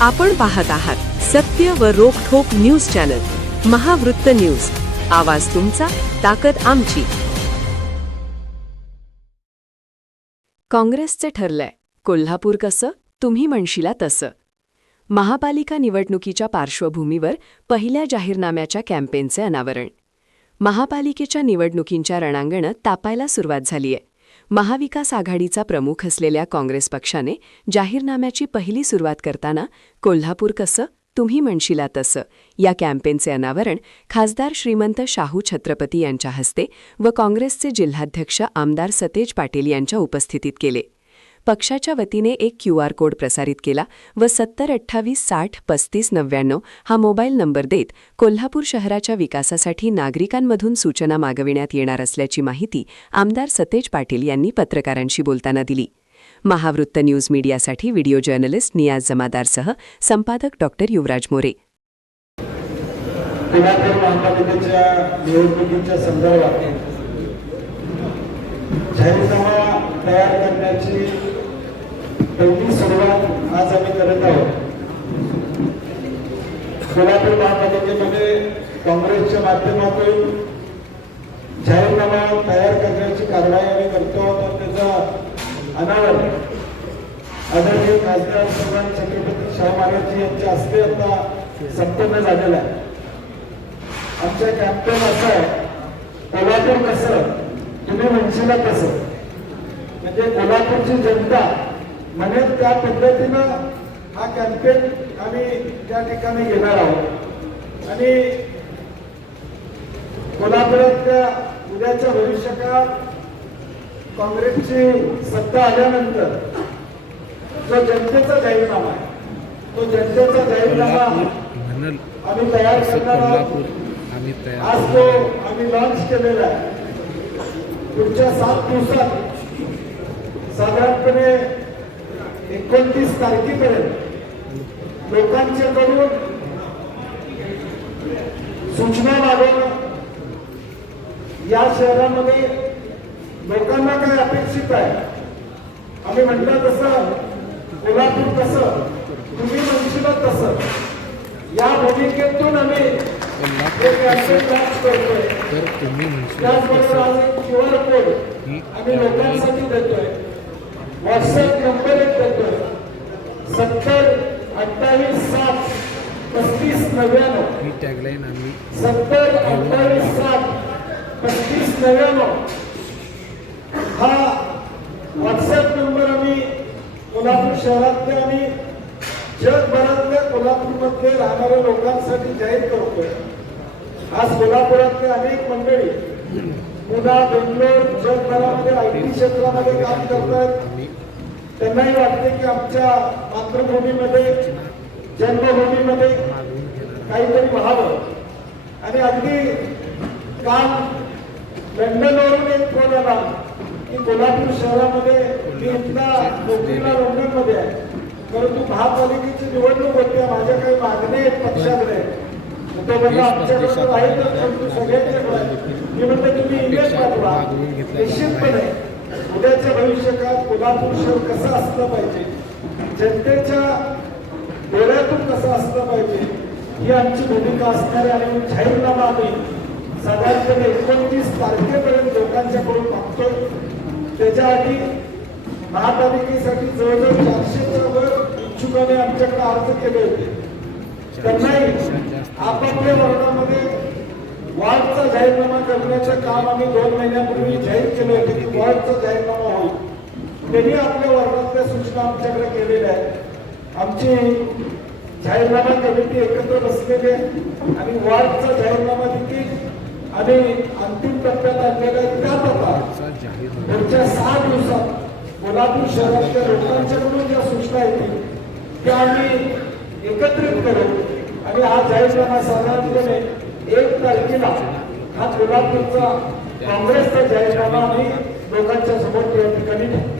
आपण पाहत आहात सत्य व रोखोक न्यूज चॅनल महावृत्त न्यूज. आवाज तुमचा ताकद आमची. काँग्रेसचे ठरलंय कोल्हापूर कसं तुम्ही म्हणशिला तसं. महापालिका निवडणुकीच्या पार्श्वभूमीवर पहिल्या जाहीरनाम्याच्या कॅम्पेनचे अनावरण. महापालिकेच्या निवडणुकींच्या रणांगणात तापायला सुरुवात झालीय. महाविकास आघाडीचा प्रमुख असलेल्या काँग्रेस पक्षाने जाहीरनाम्याची पहिली सुरुवात करताना कोल्हापूर कसं तुम्ही म्हणशिला तसं या कॅम्पेनचे अनावरण खासदार श्रीमंत शाहू छत्रपती यांच्या हस्ते व काँग्रेसचे जिल्हाध्यक्ष आमदार सतेज पाटील यांच्या उपस्थितीत केले. पक्षाच्या वतीने एक क्यू आर कोड प्रसारित केला व सत्तर अठ्ठावीस साठ पस्तीस नव्याण्णव हा मोबाईल नंबर देत कोल्हापूर शहराच्या विकासासाठी नागरिकांमधून सूचना मागविण्यात येणार असल्याची माहिती आमदार सतेज पाटील यांनी पत्रकारांशी बोलताना दिली. महावृत्त न्यूज मीडियासाठी व्हिडिओ जर्नलिस्ट नियाज जमादारसह संपादक डॉक्टर युवराज मोरे. कोल्हापूर महापालिकेच्या निवडणुकीच्या संदर्भात जाहीरनामा तयार करण्याची पहिली सुरुवात आज आम्ही करत आहोत. सोलापूर महापालिकेमध्ये काँग्रेसच्या माध्यमातून जाहीरनामा तयार करण्याची कारवाई आम्ही करतो तर त्याचा अनावर आदरणीय खासदार श्रीमान छत्रपती शाहू महाराज यांच्या हस्ते आता संपन्न झालेला आहे. आमच्या कॅम्पेन असं आहे कोल्हापूर कसं तुम्ही म्हणशीला कसं? म्हणजे कोल्हापूरची जनता म्हणेल त्या पद्धतीनं हा कॅम्पेन आम्ही त्या ठिकाणी घेणार आहोत. आणि कोल्हापुरातल्या उद्याच्या भविष्यकाळात काँग्रेसची सत्ता आल्यानंतर जो जनतेचा जाहीरनामा आहे तो जनतेचा जाहीरनामा आम्ही तयार करणार आहोत. आज तो आम्ही लॉन्च केलेला आहे. पुढच्या सात दिवसात साधारणपणे एकोणतीस तारखेपर्यंत लोकांच्याकडून सूचना मागवणं. या शहरामध्ये लोकांना काय अपेक्षित आहे? आम्ही म्हटलं तसं कोल्हापूर कसं तुम्ही म्हणशील तसं. या भूमिकेतून आम्ही करतोय. त्याचबरोबर आज एक क्यू आर कोड आम्ही लोकांसाठी देतोय. व्हॉट्सअप ही टॅगलाईन आम्ही सत्तर अठ्ठावीस सात पस्तीस नव्याण्णव. हा व्हॉट्सअप नंबर आम्ही कोल्हापूर शहरातल्या आणि जगभरातल्या कोल्हापूरमध्ये राहणाऱ्या लोकांसाठी जाहीर करतोय. आज कोल्हापुरातले अनेक मंडळी पुन्हा बेंगलोर जगभरामध्ये आय टी क्षेत्रामध्ये काम करतात त्यांनाही वाटते की आमच्या मातृभूमीमध्ये जन्मभूमीमध्ये काहीतरी व्हावं आणि अगदी काल लंडनवरून एक फोन आला की कोल्हापूर शहरामध्ये मी इथला नोकरीला लंडनमध्ये आहे. परंतु महापालिकेची निवडणूक होते माझ्या काही मागण्या आहेत पक्षाकडे. तो म्हणला आमच्याकडे तर आहे तर परंतु सगळ्यांच्याकडे आहे. मी तुम्ही पाठवा निश्चितपणे उद्याच्या भविष्यकाळात कोल्हापूर शहर कसं असलं पाहिजे? जनतेच्या डोळ्यातून कसं असलं पाहिजे? ही आमची भूमिका असणार आहे आणि जाहीरनामा आम्ही साधारणपणे एकोणतीस तारखेपर्यंत लोकांच्याकडून मागतो. त्याच्या आधी महापालिकेसाठी जवळजवळ चारशेच्या वर इच्छुकाने आमच्याकडे अर्ज केले होते. त्यांनाही आपापल्या वर्णामध्ये वॉर्डचा जाहीरनामा करण्याचं काम आम्ही दोन महिन्यापूर्वी जाहीर केलं होतं की वॉर्डचा जाहीरनामा होईल. त्यांनी आपल्या वर्गातल्या सूचना आमच्याकडे केलेल्या आहेत. आमची जाहीरनामा कमिटी एकत्र बसलेली आहे आणि वॉर्डचा जाहीरनामा देखील आम्ही अंतिम टप्प्यात आणलेला आहे त्यात आता पुढच्या सहा दिवसात कोल्हापूर शहरातल्या लोकांच्याकडून ज्या सूचना येतील त्या आम्ही एकत्रित करू आणि हा जाहीरनामा साधारणपणे एक तारखेला हा कोल्हापूरचा काँग्रेसचा जाहीरनामा आम्ही लोकांच्या समोर या ठिकाणी ठेवू.